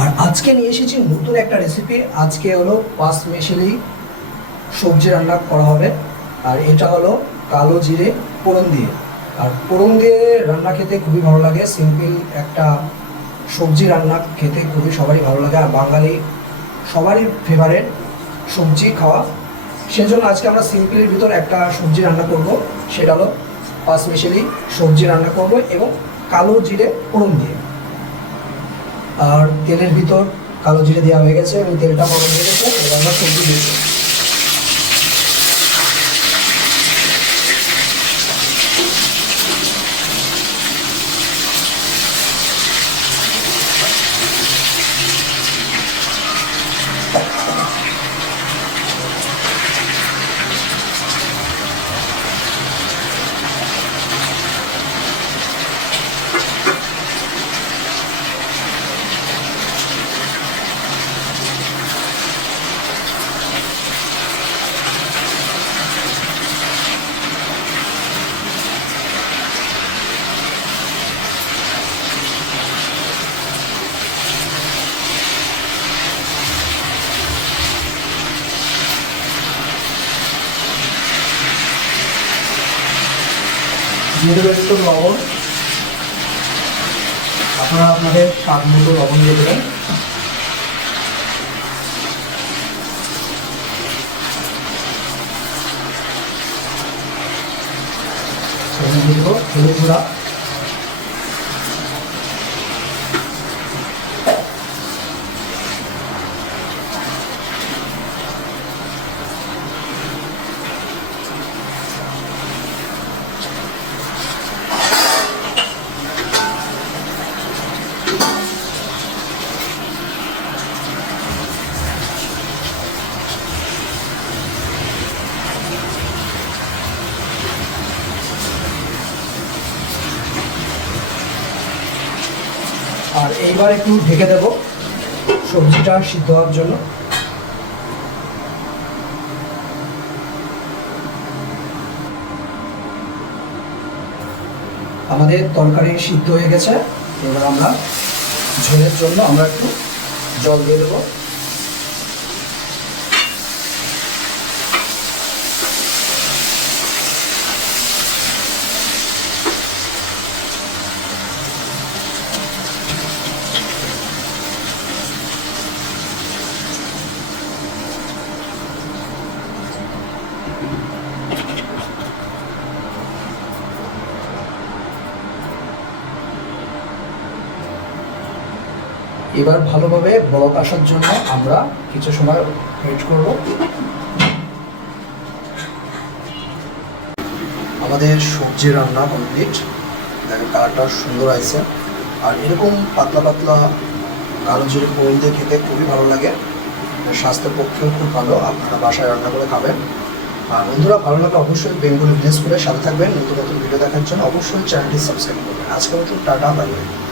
আর আজকে নিয়ে এসেছি নতুন একটা রেসিপি। আজকে হলো পাঁচমেশালি সবজি রান্না করা হবে। আর এটা হলো কালো জিরে ফোড়ন দিয়ে। আর ফোড়ন দিয়ে রান্না খেতে খুবই ভালো লাগে। সিম্পল একটা সবজি রান্না খেতে খুবই সবারই ভালো লাগে, আর বাঙালি সবারই ফেভারেট সবজি খাওয়া। সেজন্য আজকে আমরা সিম্পলের ভিতর একটা সবজি রান্না করব, সেটা হলো পাঁচমেশালি সবজি রান্না করব এবং কালো জিরে ফোড়ন দিয়ে। আর তেলের ভিতর কালো জিরে দেওয়া হয়ে গেছে এবং তেলটা গরম হয়ে গেছে। এবার আমরা সবজি দিয়েছি। দিয়ে দেবেন একটু লবণ। আপনারা আপনাদের স্বাদ মতো লবণ দিয়ে দেবেন। দিয়ে দেবো হলুদ গুঁড়া, আর এইবার একটু ঢেকে দেবো সবজিটা সিদ্ধ হওয়ার জন্য। আমাদের তরকারি সিদ্ধ হয়ে গেছে। এবার আমরা ঝোলের জন্য আমরা একটু জল দিয়ে দেবো। এবার ভালোভাবে বলক আসার জন্য আমরা কিছু সময় ওয়েট করব। আমাদের সবজি রান্না কমপ্লিট। দেখেন কালারটা সুন্দর আছে। আর এরকম পাতলা পাতলা কালো জিরে ফোড়ন দিয়ে খেতে খুবই ভালো লাগে। স্বাস্থ্যের পক্ষেও খুব ভালো। আপনারা বাসায় রান্না করে খাবেন। আর বন্ধুরা, ভালো লাগলে অবশ্যই বেঙ্গলি ভিলেজ স্কুলের সাথে থাকবেন। নতুন নতুন ভিডিও দেখার জন্য অবশ্যই চ্যানেলটি সাবস্ক্রাইব করবেন। আজকের মতো টাটা, বাই বাই।